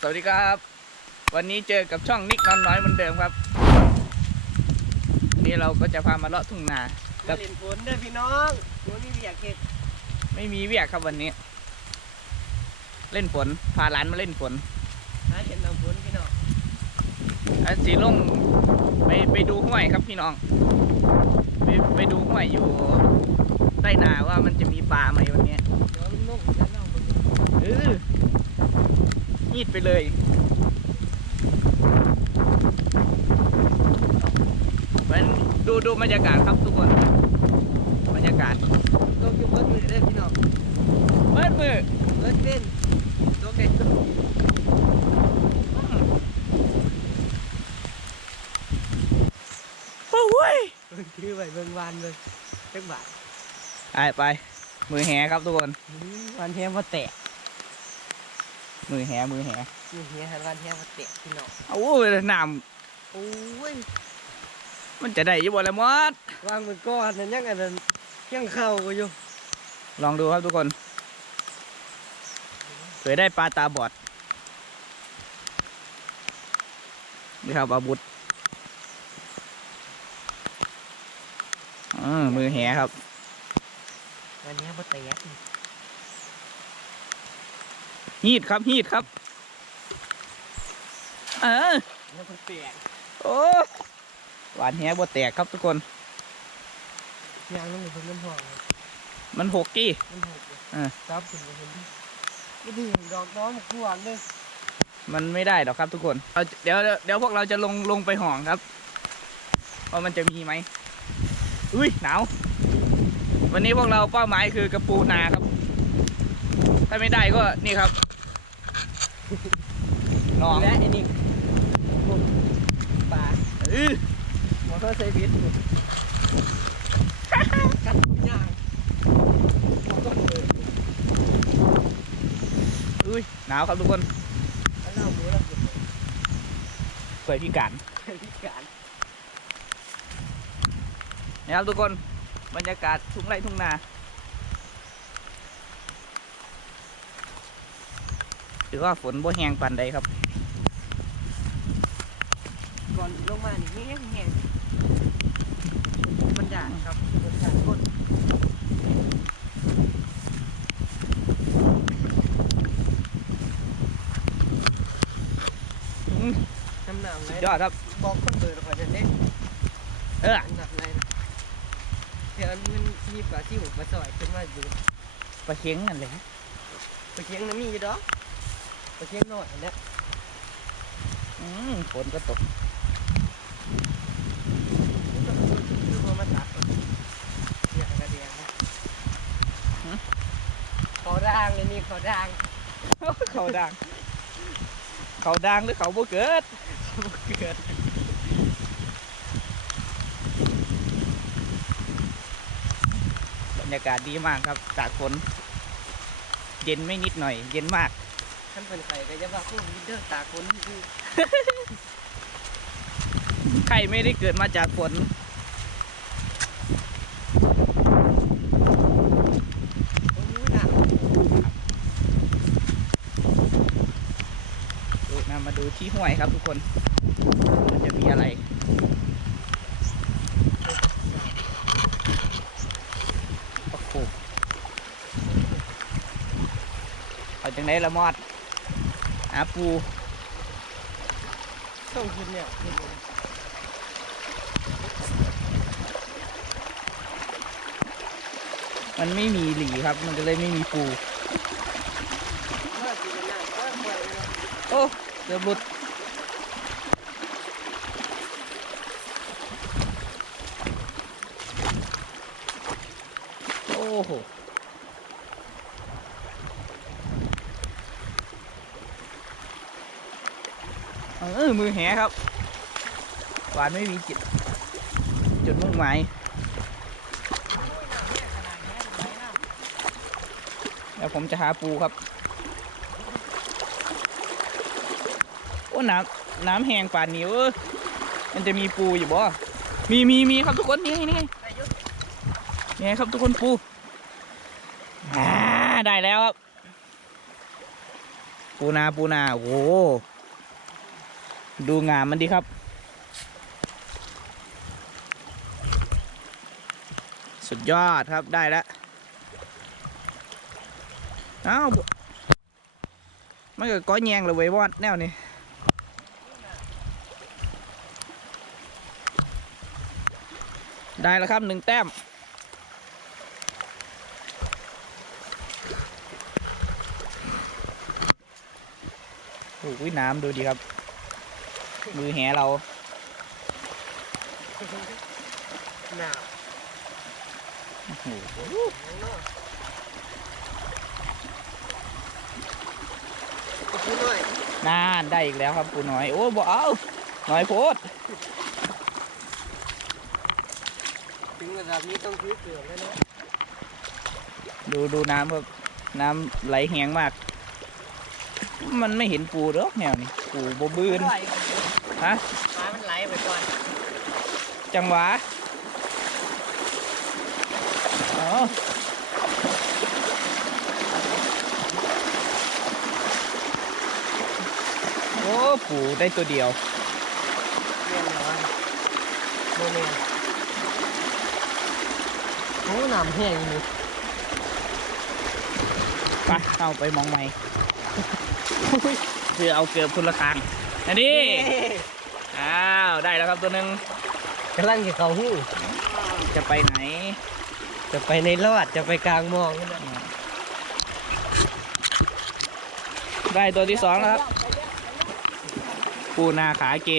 สวัสดีครับ วันนี้เจอกับช่องนิกนอนน้อยเหมือนเดิมครับวันนี้เราก็จะพามาเลาะทุ่งนามาเล่นฝนเด้อพี่น้องฝนนี่อยากเก็บไม่มีเวียกครับวันนี้ เล่นฝนพาหลานมาเล่นฝนหาเห็นน้ำฝนพี่น้องอันสีลงไปไปดูห้วยครับพี่น้อง ไปไปดูห้วยอยู่ใต้นาว่ามันจะมีปลาไหมวันนี้เดี๋ยวนุ่งจะเล่าบนเออ นีดไปเลยมันดูดูบรรยากาศครับทุกคน บรรยากาศต้องอยู่เบิดมือเด้อพี่น้องเปิดมือเบิดเป็นตัวเด็ดโอ้ยคือไว้เบิ่งวานเลยจักบาทไปไป มือแหครับทุกคนอื้อวานแฮมาแตก มือแหมือแหนี่เฮียหันวานแฮมาแตกพี่น้องโอ้ยน้โอ้ยำมันจะได้อยี่บ่ละมดวางมันก้อนนั่นยังอันนั้นยังเข้าอยู่ลองดูครับทุกคนเผื่อได้ปลาตาบอดนี่ครับอาบุธอืมมือแหครับวานแฮมาแตก ฮีดครับฮีดครับ เออแล้วมันแตกโอ้หวานแหบ่แตกครับทุกคนยางลงไปเพิ่นน้ำหอมเลยมันหกกี้มันหกเลยเออจับขึ้นไปเพิ่นดิก็ดีดอกน้องขวานเลยมันไม่ได้หรอกครับทุกคนเราเดี๋ยวเดี๋ยวพวกเราจะลงลงไปห่องครับว่ามันจะมีไหมอุ้ยหนาววันนี้พวกเราเป้าหมายคือกระปูนาครับ ถ้าไม่ได้ก็นี่ครับห น้องและไอ้นี่พวกปลาเออมอเตอร์ไซค์บิดกันย่างเขาก็เปิดอุ้ยหนาวครับทุกคนแล้วเราหมูเราเก็บเปิดพิการไปพิการนะครับทุกคนบรรยากาศทุ่งไร่ทุ่งนา ถือว่าฝนบ่แห้งปานใดครับก่อนลงมานี่แห้งแห้งมันยากครับมันยากกดอืมน้ำหนักสุเลดยยอดครับบอกคนเบิดก่อนจะเล่นเออน้ำหนักเลยเดี๋ยวมันมีปลาที่หัวปลาสอยขึ้นมาอยู่ปลาเค็งนั่นแหละปลาเคียงน้ำมีอยู่ดอก ปลาเคียงน้อยอันเนี้ยอืมฝนก็ตกคือพอมาตัดอย่างกระเดียงนะเขาด่างเลยนี่เขาด่างเขาดังเขาดังหรือเขาบ่เกิดเกิดบรรยากาศดีมากครับจากฝนเย็นไม่นิดหน่อย เย็นมาก ท่านเป็นใครก็จะว่าคู่มิเดอร์ตาคนคือใครไม่ได้เกิดมาจากฝนนักดูนะมาดูที่ห้วยครับทุกคน มันจะมีอะไรโอ้โหเอาจังไหนละมอดาปูต้องกินเนี่ยมันไม่มีหลีครับ มันก็เลยไม่มีปู โอ้เดือบหลุด โอ้โห เออ มือ แหครับ หวานไม่มีจิตจุดมุ่งหมายเดี๋ยวผมจะหาปูครับ โอ้น้ำน้ำแห้งป่านนี้เออมันจะมีปูอยู่บ่ มีมีมีครับทุกคนนี่นี่นี่ครับทุกคนปูได้แล้วครับ ปูนาปูนาโอ้ ดูงามมันดีครับ สุดยอดครับได้แล้วอ้าบ่มันก็ก้อยแยงเลยเว้ยวอดแนวนี้ได้แล้วครับหนึ่งแต้ม โอ้ยน้ำดูดีครับ มือแหเราหนาวโอ้โหพูดหน่อยนานได้อีกแล้วครับปูน้อย โอ้บ่เอาน้อยโพดถึงระดับนี้ต้องซื้อเกลือแล้วนะดูดูน้ำครับน้ำไหลแหงมาก มันไม่เห็นปูหรอกแนวนี้ปูบบืนไหล ฮะปลามันไหลไปก่อน จังหวะอ๋อโอ้ปูได้ตัวเดียวเรียนแล้วว่าโมเมนโอ้น้ำแห้งนี่ไปเข้าไปมองใหม่ เพื่อเอาเกือบคุณละครัง อันนี้อ้าวได้แล้วครับตัวหนึ่งกำลังจะเข้าหู้จะไปไหน จะไปในรอดจะไปกลางมองนั่นน่ะได้ตัวที่สองแล้วครับ ปูนาขาเก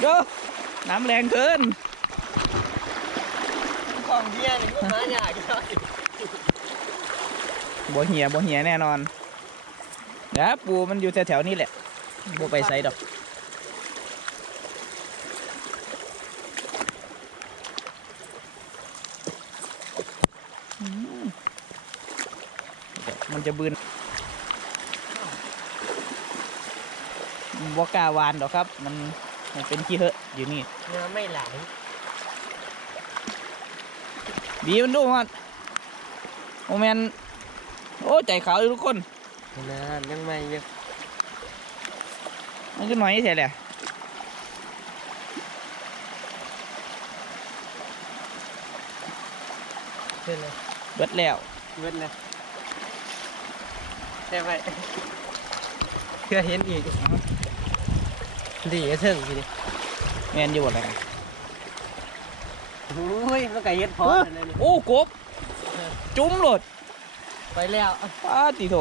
เยอะน้ำแรงเกิน ของเบียร์นี่ก็หาใหญ่ก็บ่เหี่ยบ่เหี่ยแน่นอนเดี๋ยวปูมันอยู่แถวๆนี้แหละบ่ไปไสดอกอืมเดี๋ยวมันจะบืนบ่กล้าวานดอกครับ มันมันเป็นขี้เหอะอยู่นี่เนื้อไม่ไหล ดีมันดูมันโอแมนโอ้ใจขาวอยู่ทุกคนนานยังไม่เยอะมันก็น้อยแท้แหละเช่นเลยเบิดแล้วเว้นเลยใช่ไหมเพื่อเห็นอีกดีก็ถึงทีนี้แมนอยู่อะไรกัน โอ้ยมันก็เห็นพออะไรนี่โอ้กบ จุ้มโหลดไปแล้วป้าติโถ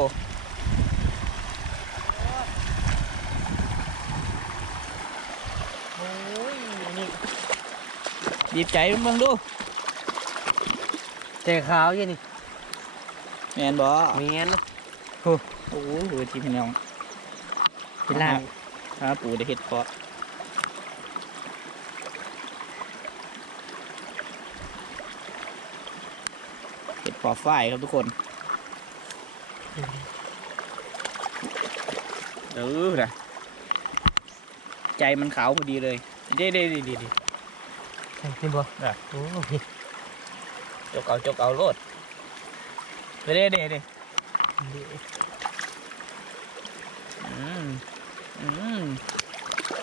โอ้ยนี่ดีบใจมันเบิ่งดูเจ๊ขาวอยี่นี่แมนบ่เมียนโอ้โหเหือที่พี่น้องพี่ลาบถ้าปูได้เห็ดเพาะ เห็ดเพาะฝ้ายครับทุกคน เออนะใจมันขาวพอดีเลยเด้เด้ดีดีดีนี่บ่น่ะโอ้ยจกเอาจกเอาโลดเด้เด้เด้เด้นี่อืมอืม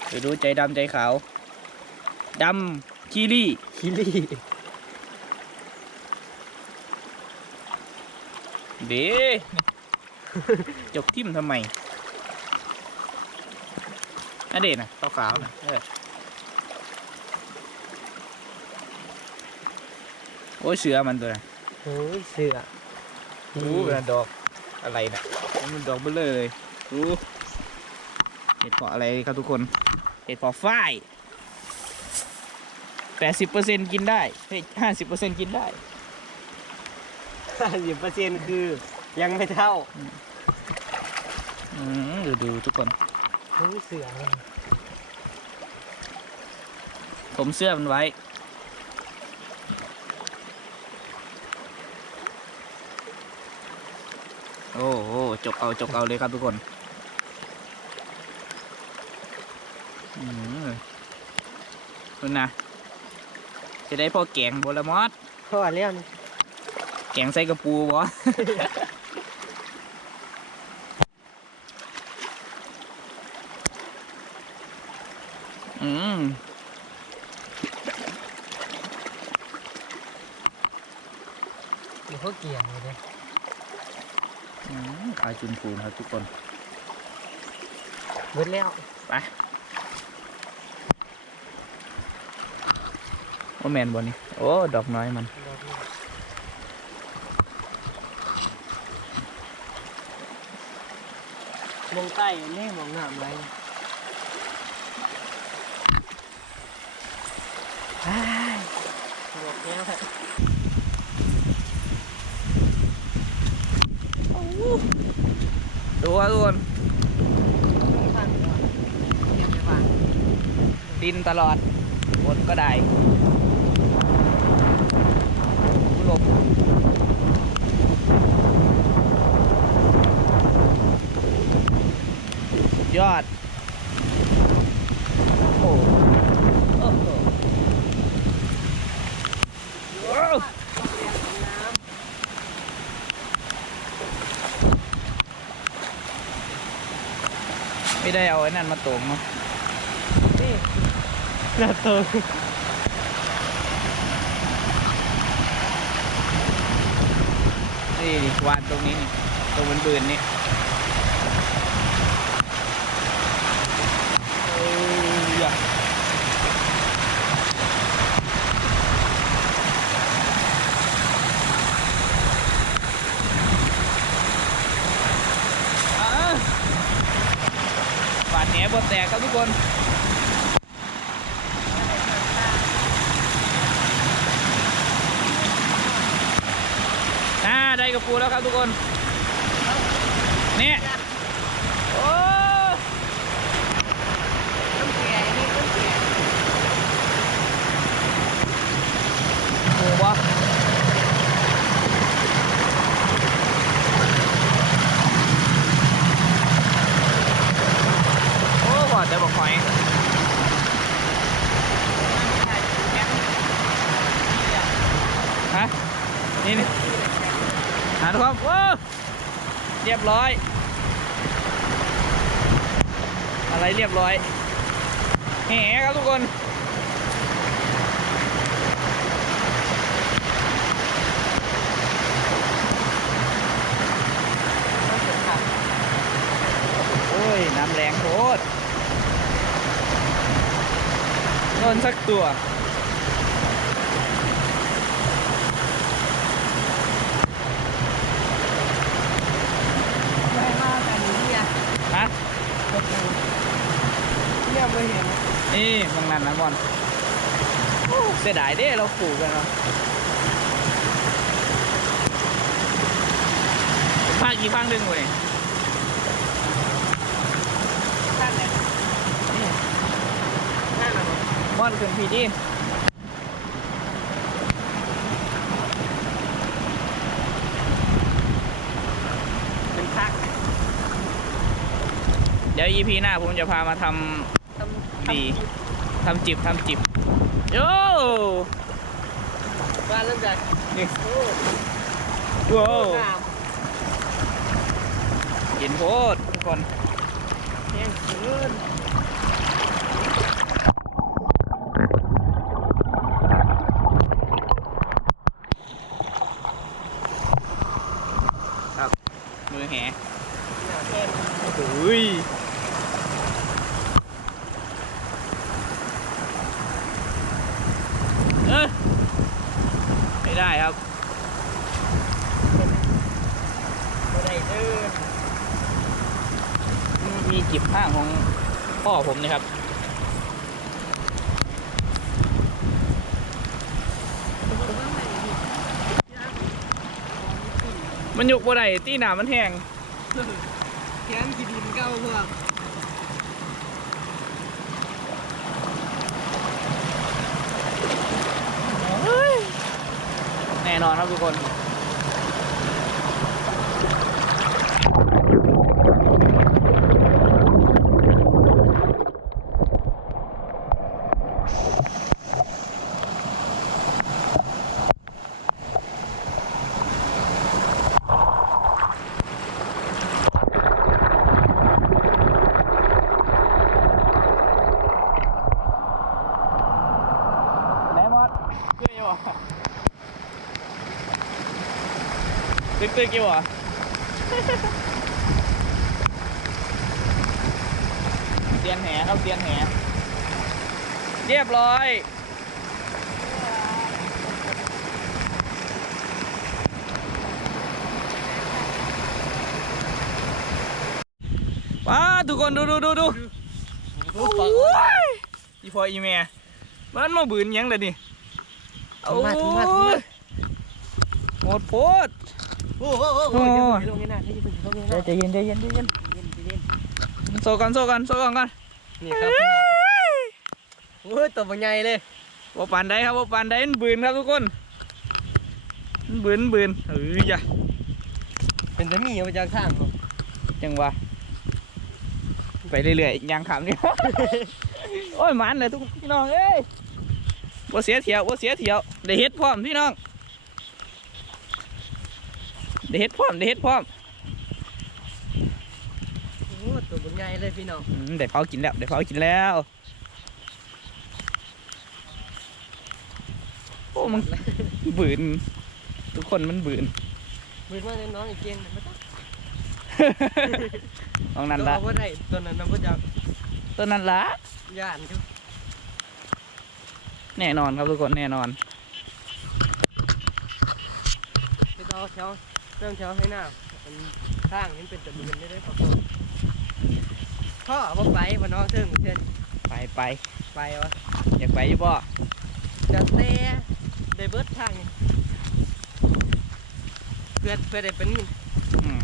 ไปดูใจดำใจขาวดำคีรี่คิลี่ เด้จกทิ่มทำไมอันเด่นะขาวขาวๆนะเออโอ้ยเสือมันตัวนะโอ้ยเสือโอ้เป็นดอกอะไรนะมันดอกเบลอเลยดูเห็ดเพาะอะไรครับทุกคนเห็ดเพาะฝ้ายแปดสิบเปอร์เซ็นกินได้เฮ้ยห้าสิบเปอร์เซ็นกินได้ห้า สิบเปอร์เซ็นต์คือยังไม่เท่าอืมดูดูทุกคนโอ้ยเสือมันผมเสื้อมันไว้ โอ้โหจกเอาจกเอาเลยครับทุกคนอืมคุณนะจะได้พ่อแกงโบละมอดเพราะว่าเลี้ยง แกงใส่กระปูบ่อืมมีข้าวเกี๊ยวเลยเด้อืมปลาจุนปูนครับทุกคนเบิดแล้ว ไปโอ้แมนบอนี่โอ้ ดอกน้อยมัน มองใต้อันนี่มองงามไรบอกแล้วครับดูครับทุกคนต้องฟังก่อนเตรียมไปวางดินตลอดบนก็ได้ผู้หลบ ยอดโอ้โหโอ้โหว้าวไม่ได้เอาไอ้นั่นมาตรงเนาะนี่หน้าโตนี่ดิวานตรงนี้นี่ตรงบนปืนนี่เอ้ยอย่าอ่าบาดแหนบ ดแตกครับทุกคน อ่าได้กระปูแล้วครับทุกคน นี่ โอ้ ต้องแก่นี่ต้องแก่ โหวะโอ้หอดแต่บอกหอยฮะ นี่นี่หาทุกคนว้าวเร้อย อะไรเรียบร้อยแหครับทุกคนโอ้ย น้ำแรงโคตรโดนสักตัว ไม่ว่ากันนี่อะ ฮะ เนี่ยไม่เห็ นนี่บางนั้นนะบอลโอ้เสียดายเด้เราปลูกกันเนาะภาคกี่ภาคหนึ่งเว้ยท่านเนี่ยนั่นน่ะบอลขึ้นพีดีเป็นพักเดี๋ยวอีพีหน้าผมจะพามาททำ ดีำทำจิบทำจิบโย่ว่าเริ่มจากนี่โอ้ว้าวงามเย็นโคตรทุกคนแห้งขึ้น มือแห หนาแห้ง อุ้ยเออไม่ได้ครับ บ่ได้เด้อ มีจิบข้างของ พ่อผมนี่ครับ มันยกบ่ได้ตีหนามันแห้งแขนกีดินเก้าพวกแน่นอนครับทุกคน ตึกตึกกี่วะเตียนแหครับเตียนแหเรียบร้อยว้าทุกคนดูดูดูดูโอ้ปังอีพออีเมียมันมาบืนหยังเลยนี่เอามาเอามาเอามาโหดโพด โอ้โหโอ้โหโอ้ลงนี่นะที่จะลงนี่นะใจเย็นใจเย็นใจเย็นเย็นเย็นโซกันโซกันโซกันก่อนนี่ครับพี่น้องโอ้ยตัวมันใหญ่เลยว่าปานใดครับว่าปานใดมันบืนครับทุกคนมันบืนบืนเอ้ยอย่าเป็นจะมีเอาจากทางจังวะไปเรื่อยๆยางขำนี่โอ้ยมันเลยทุกพี่น้องเอ้ยว่าเสียเทียวว่าเสียเทียวได้เฮ็ดพร้อมพี่น้อง ได้เฮ็ดพร้อมได้เฮ็ดพร้อมโอ้ตัวมันใหญ่เลยพี่น้องอืมได้เผากินแล้วได้เผากินแล้วโอ้มันบืนทุกคนมันบืนมือมาเลยน้องอีกเกียงไม่ต้องตรงนั้นละตัวว่าได้ตัวนั้นนะพ่อจากต้นนั้นละย่านจุ๊บแน่นอนครับทุกคนแน่นอนไปต่อแถว เริ่มแถวให้หน้าเป็นทางนี้เป็นตะมืนได้ได้ขอโทษพ่อว่าไปว่าน้องเทิงเชิญไปไปไปวะอยากไปอยู่บ่จะเตะได้เบิดทางนี่เพื่อนเพื่อนได้เป็นอืม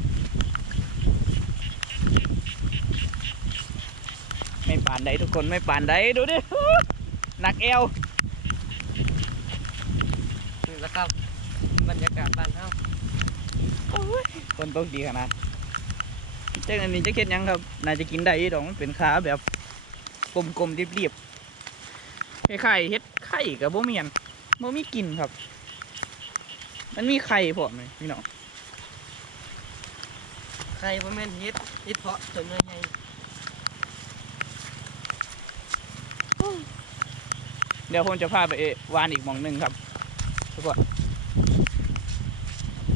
ไม่ปานใดทุกคนไม่ปานใดดูดิหนักเอวนี่แหละครับบรรยากาศบ้านเฮา คนตกดีขนาดเจ้าอันนี้จะเค็ดหยังครับ น่าจะกินได้อีดอกมันเป็นขาแบบกลมๆเรียบๆคล้ายๆเฮ็ดไข่กับบ่เมียนบ่มีกลิ่นครับ มันมีไข่พร้อมเลยพี่น้องใครว่าแม่นเฮ็ดเฮ็ดเพาะตัวเนื้อใหญ่เดี๋ยวผมจะพาไปวานอีกหมองหนึ่งครับทุกคน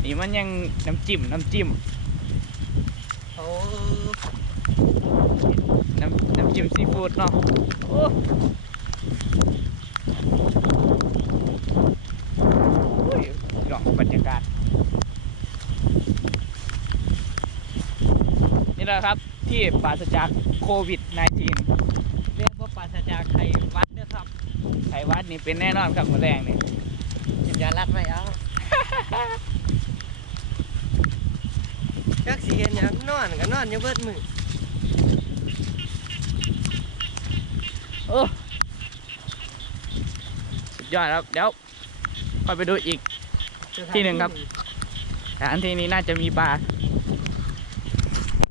นี่มันยังน้ำจิ้มน้ำจิ้มโอ้น้ำน้ำจิ้มซีฟู้ดเนาะโอ้โอ้ยลองบรรยากาศ นี่แหละครับที่ปราศจากโควิด -19 เรียกว่าปราศจากไข่วัดเด้อครับไขหวัดนี่เป็นแน่นอนครับมือแรงนี่กินยาลัดไว้เอา จักสิเห็นหยังนอนก็นอนอยู่เบิดมือโอ้สุดยอดครับ เดี๋ยวค่อยไปดูอีกที่หนึ่งครับแต่อันที่นี้น่าจะมีปลา